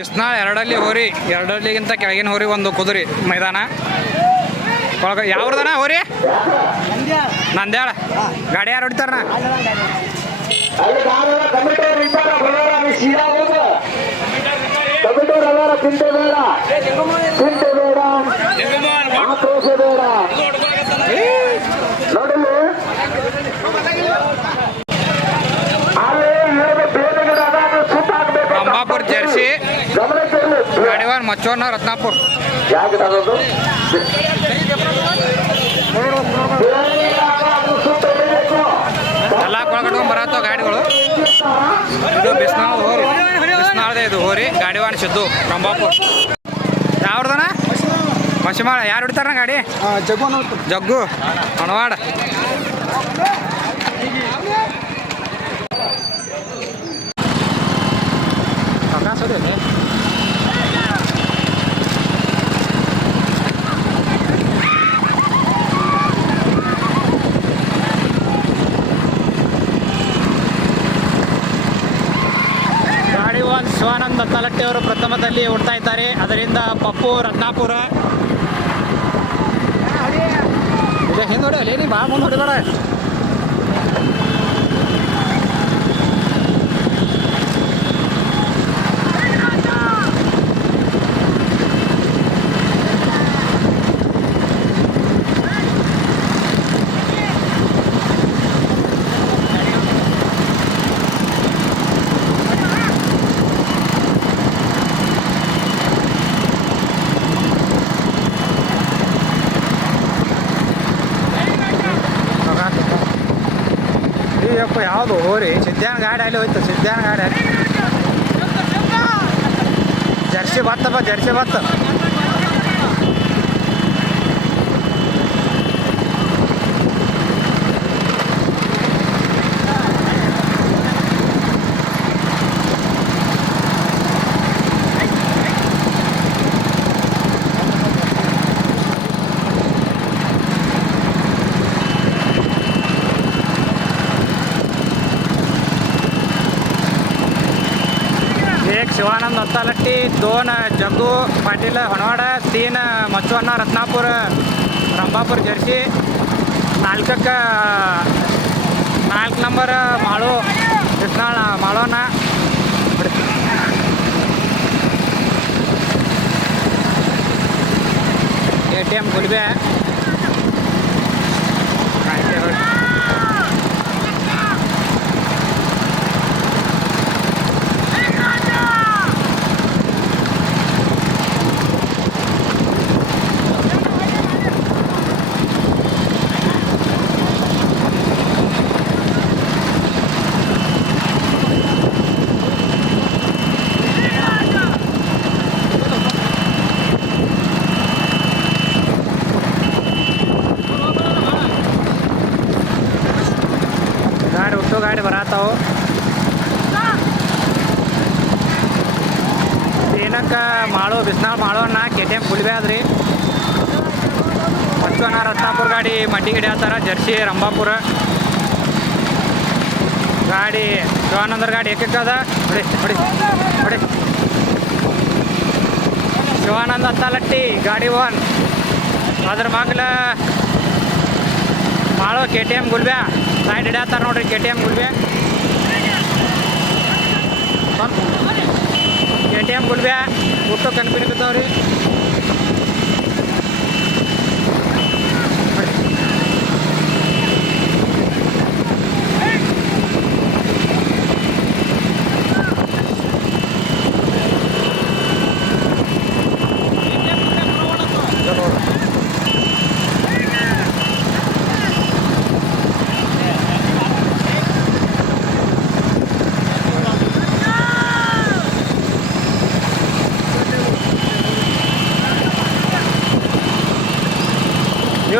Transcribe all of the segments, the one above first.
ಬಿಸ್ನಾಳ್ ಎರಡಲ್ಲಿ ಹೋರಿ. ಎರಡಲ್ಲಿಗಿಂತ ಕೆಳಗಿನ ಹೋರಿ ಒಂದು ಕುದುರಿ ಮೈದಾನ. ಒಳಗ ಯಾವ್ರದನ ಹೋರಿ? ನಂದ್ಯಾಳ. ಗಾಡಿ ಯಾರು ಅಲ್ಲಿ ಕಾರಣ ಗಾಡಿವಾನ್ ರತ್ನಾಪುರ. ಎಲ್ಲ ಕೊಳಗಟ್ಕೊಂಡು ಬರತ್ತವ ಗಾಡಿಗಳು? ಇದು ಬಿಸ್ನಾಳ್ ಹೋರಿ. ಬಿಸ್ನಾಳ್ದೆ ಇದು ಹೋರಿ. ಗಾಡಿವಾನ್ ಸಿದ್ದು ರಂಬಾಪುರ್ ಯಾವ್ದನ ಮಸಿಮಾಳ ಯಾರು ಹಿಡಿತಾರ ಗಾಡಿ? ಜಗ್ಗು. ಹಣವಾಡ. ಸರಿ ಒನ್ ಶಿವಾನಂದ ಅವರು ಪ್ರಥಮದಲ್ಲಿ ಹುಡ್ತಾ ಇದ್ದಾರೆ. ಅದರಿಂದ ಪಪ್ಪು ರತ್ನಾಪುರ. ಇದೆ ಹಿಂದೆ ಹೊಡಿ ಅಲ್ಲಿ ಭಾಳ ಮುಂದೆ ಅಯ್ಯಪ್ಪ ಯಾವುದು ಹೋರಿ ಸಿದ್ಧಾನ ಗಾಡಿ ಅಲ್ಲಿ ಹೋಯ್ತು ಸಿದ್ಧಾನ ಗಾಡಿ ಅಲ್ಲಿ ಜರ್ಸಿ ಬತ್ತಪ್ಪ ಜರ್ಸಿ ಬತ್ತ. ಶಿವಾನಂದ್ ನೊತ್ತಾಲಟ್ಟಿ, ದೋನ್, ಜಗ್ಗು, ಪಾಟೀಲ್ ಹೊನವಾಡ ತೀನ್ ಮಚ್ಚುವನ್ನ ರತ್ನಾಪುರ, ರಂಭಾಪುರ, ಜರ್ಸಿ, ನಾಲ್ಕಕ್ಕೆ, ನಾಲ್ಕು ನಂಬರ್, ಮಾಳು ಕೃಷ್ಣ ಮಾಳೋಣ ಎ ಟಿ ಎಂ ಗುಲ್ಬೆ. ರತ್ನಾಪುರ ಗಾಡಿ ಮಡ್ಡಿ ಹಿಡಿಯತ್ತಾರ ಜರ್ಸಿ, ರಂಭಾಪುರ. ಗಾಡಿ, ಶಿವಾನಂದರ ಗಾಡಿ ಏಕಕ್ಕದ ಹೊಡಿ ಹೊಡಿ ಹೊಡಿ. ಶಿವಾನಂದ ತಲಟ್ಟಿ, ಗಾಡಿ ಒನ್. ಅದ್ರ ಮಗ್ಲ ಮಾಡೋ ಕೆ ಟಿ ಎಂ ಗುಲ್ಬ್ಯಾ. ಸೈಡ್ ಹಿಡಿಯತ್ತಾರ ನೋಡ್ರಿ, ಕೆ ಟಿ ಎಂ ಗುಲ್ಬೆ ಕೆ ಟಿ ಎಂ ಗುಲ್ಬ್ಯಾ ಊಟ ಕನ್ಪಿನಿಕತ್ತವ್ರಿ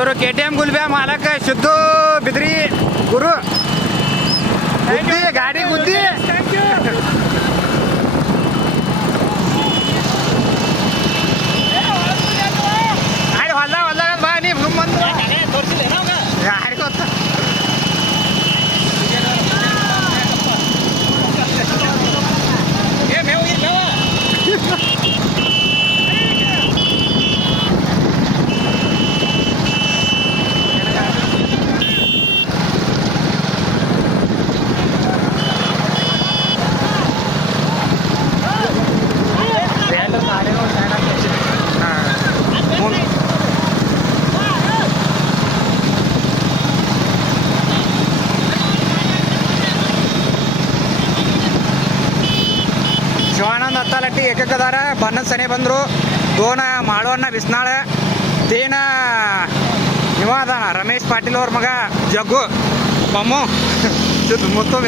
ಇವರು ಕೆ ಟಿ ಎಂ ಗುಲ್ಬೆ ಮಾಲಕ ಶುದ್ಧ ಬಿದ್ರಿ ಗುರು. ಗಾಡಿ ಗುದ್ದಿ ಗಾಡಿ ಹೊಲ್ದ ಹೊಲ್ದಾಗ ಬಾ ನೀ ಬಂದು ಗಾಡಿ ಗೊತ್ತ ಏ ಮೇವು ಇದು ಮೇವು ಗಾಡಿ ಏಕಕ್ ಅದಾರ ಸನೆ ಬಂದರು. ದೋನ ಮಾಡೋಣ ಬಿಸ್ನಾಳ. ದೇನ ಅದಾನ ರಮೇಶ್ ಪಾಟೀಲ್ ಅವ್ರ ಮಗ ಜಗ್ಗು. ಬಮ್ಮು ಮುತ್ತು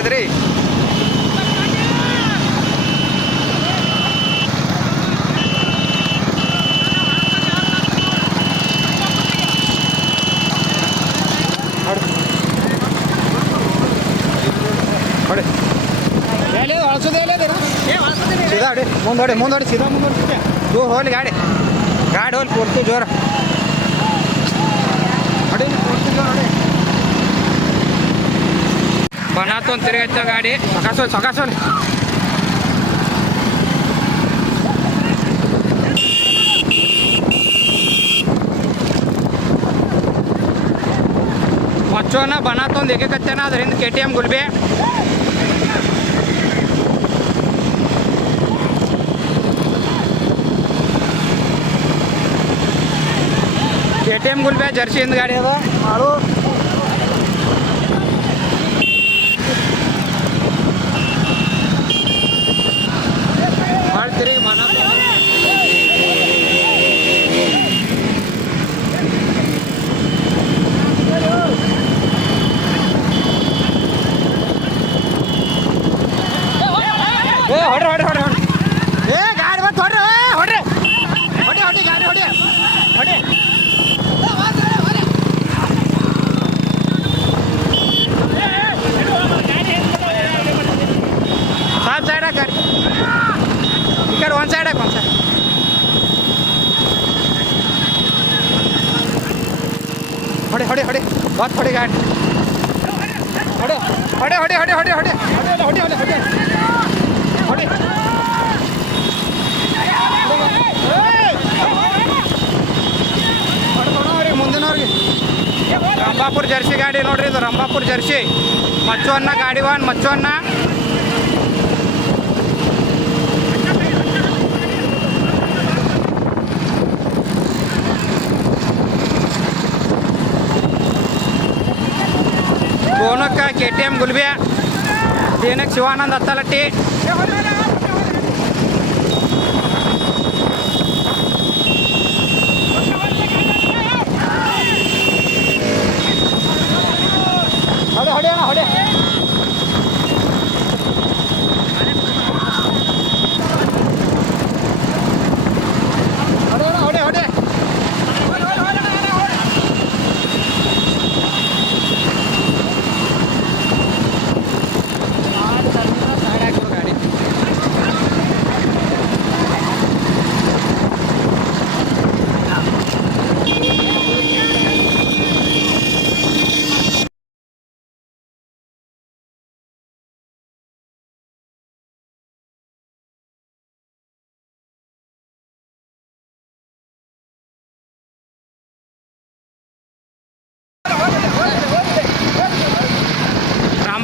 सीधा अड़े मुंड अड़े मुंड अड़े सीधा मुंड अड़े जो होल गाड़े, गाड़ होल पोर्ट ज़ोर। अड़े पोर्ट ज़ोर अड़े बनातोन तेरे अच्छा गाड़ी। सकासोन सकासोन बच्चों ना बनातोन देखे कच्चे ना अधरिंद केटीएम गुलबे ಟೈಮ್ಗಳು ಭೀ ಜರ್ಸಿ ಹಿಂದ್ಗಾಡಿ ಅದ ಆಳು ಬತ್ ಹೊಡಿ ಗಾಡಿ ಹೊಡಿ ಹೊಡಿ ಹೊಡಿ ಹೊಡೆ ಹೊಡಿ ಹೊಡಿ ಹೊಡೆ ಹೊಡೆ ಹೊಡೆ ಹೊಡೆ ಹೊಡಿ ಹೊಡ್ಕೊಳವ್ರಿಗೆ ಮುಂದಿನವ್ರಿಗೆ ರಂಭಾಪುರ ಜರ್ಸಿ ಗಾಡಿ ನೋಡ್ರಿ ಇದು ರಂಭಾಪುರ ಜರ್ಸಿ ಮಚ್ಚು ಅನ್ನ ಗಾಡಿ ವಾನ್ ಮಚ್ಚು ಅನ್ನ. ಕೆ ಟಿ ಎಂ ಗುಲ್ಬಿ ಡಿ ಎನ್ ಎಕ್ ಶಿವಾನಂದ್ ಅತ್ತಲಟ್ಟಿ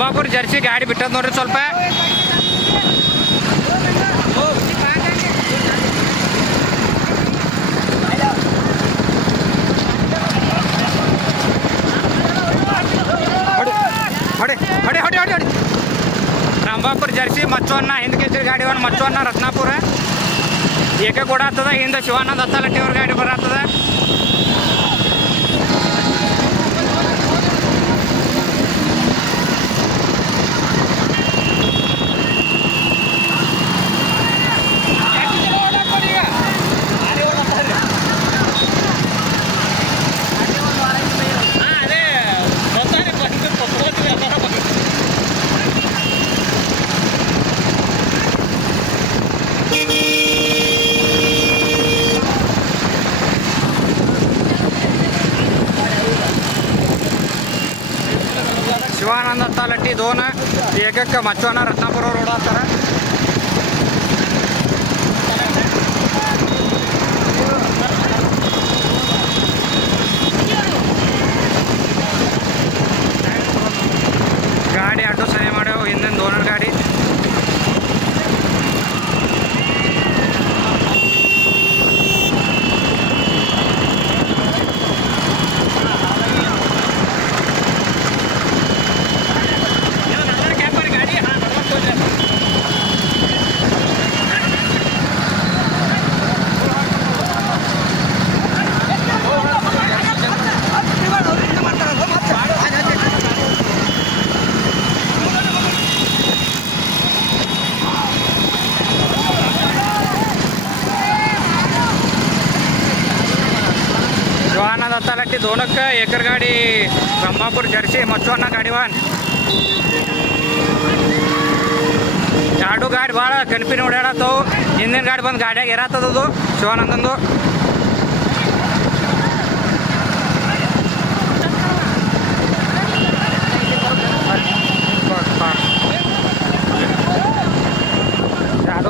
ರಾಂಬಾಪುರ ಜರ್ಸಿ ಗಾಡಿ ಬಿಟ್ಟದ್ ನೋಡ್ರಿ ಸ್ವಲ್ಪ. ರಂಭಾಪುರ ಜರ್ಸಿ, ಮಚ್ಚವನ್ನ, ಹಿಂದ್ ಕೇಸರಿ ಗಾಡಿ ಒಂದು ಮಚ್ಚವನ್ನ ರತ್ನಾಪುರ. ಏಕೆ ಕೂಡ ಆಗ್ತದ? ಹಿಂದೆ ಶಿವಾನಂದ್ ಹತ್ತಲಟ್ಟಿಯವ್ರ ಗಾಡಿ ಬರತ್ತದ ಕೇಕ ಮಚ್ಚೋಣ ರತ್ನಾಪುರ ರೋಡ್ ಅಂತಾರೆ दोनಕ್ಕೆ ಏಕರ್ ಗಾಡಿ, ಬ್ರಹ್ಮಾಪುರ, ಜರ್ಸಿ ಮಚ್ಚವನ್ನ ಗಾಡಿವಾನ್ ಎರಡು ಗಾಡಿ ಭಾಳ ಕನ್ಫಿನ್ ಓಡಾಡತ್ತವು ಹಿಂದಿನ ಗಾಡಿ ಬಂದು ಗಾಡಿಯಾಗ ಇರತ್ತದದು ಶಿವಾನಂದಂದು.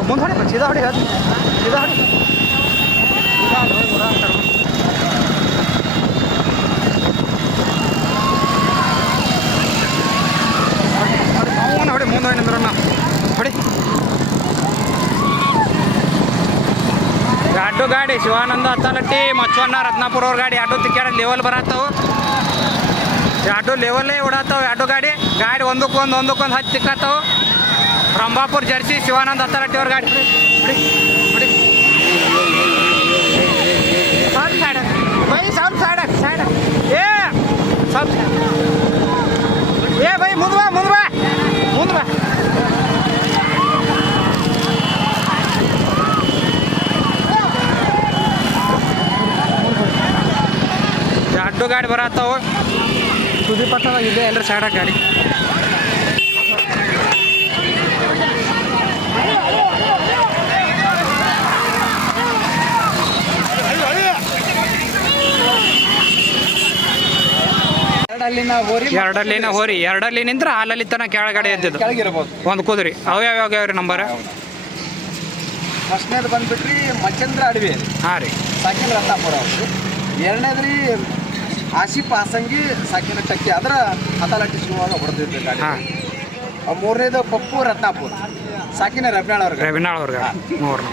ಮುಂದೆ ಹೊಡಿ ಸೀದಾ ಹೊಡಿ ಸೀದಾ ಹೊಡಿ ಸೀದಾ ಹೊಡಿ, ಮುರ ಅಂತಾರ. ಹೊಡಿ, ಹೊಡಿ, ಅವ್ನ ಹೊಡಿ ಮುಂದೆ ಹೋಗಿ ನಿಂದ್ರಣ್ಣ ಹೊಡಿ ಅಡ್ಡು ಗಾಡಿ, ಶಿವಾನಂದ ಹತ್ತಲಟ್ಟಿ ಮಚ್ಚನ್ನ ರತ್ನಾಪುರ ಅವ್ರ ಗಾಡಿ, ಎರಡು ತಿಕ್ಕಾಡ ಲೆವೆಲ್ ಬರತ್ತವು. ಎರಡು ಲೆವೆಲ್ಲೇ ಓಡಾತಾವ ಎರಡು ಗಾಡಿ. ಗಾಡಿ ಒಂದಕ್ಕೊಂದು ಒಂದಕ್ಕೊಂದು ಹತ್ತು ತಿಕ್ಕತ್ತವು. ರಂಭಾಪುರ, ಜರ್ಸಿ, ಶಿವಾನಂದ ಹತ್ತಲಟ್ಟಿ ಅವ್ರ ಗಾಡಿ. ಬಿಡಿ ಸ್ವಲ್ಪ ಏ ಮುಂದ್ವಾ ಏ ಬೈ ಮುಂದ್ ಬಾ ಮುಂದ್ ಬಾ ಮುಂದ್ ಬಾ ಎರಡು ಗಾಡಿ ಬರತ್ತಾವ? ತುದಿ ಪಟ್ಟದ ಇದೆ ಎಲ್ಲರೂ ಸೈಡಾಗ ಗಾಡಿ. ಎರಡಲ್ಲಿನ ಹೋರಿ ಎರಡಲ್ಲಿ ನಿಂತ್ರ ಹಾಲಲ್ಲಿ ತನ ಕೆಳಗಡೆ ಎದ್ದಿದ್ದು. ಒಂದು ಕುದುರಿ. ಅವು ಯಾವ್ಯಾವ ಯಾವ್ರಿ ನಂಬರ್ ಫಸ್ಟ್ನೇದು ಬಂದ್ಬಿಟ್ರಿ ಮಚ್ಚಂದ್ರ ಅಡವಿ. ಹಾಂ ರೀ. ಸಾಕಿಂದ್ರ ರತ್ನಾಪುರ ಎರಡನೇದು ಎರಡನೇದ್ರಿ ಆಸಿಫ್ ಪಾಸಂಗಿ ಸಾಕಿನ ಚಕ್ಕಿ ಆದ್ರೆ ಹತಾಲಟ್ಟಿ ಶಿವಾಗ ಹೊಡೆದಿದ್ದೆ ಗಾಡಿ ಹಾಂ ಮೂರನೇದು ಪಪ್ಪು ರತ್ನಾಪುರ್. ಸಾಕಿನ ರಬ್ನಾಳ್ ಅವ್ರಿಗೆ. ರವಿನಾಳ್ ಅವ್ರಿಗೆ. ಮೂರು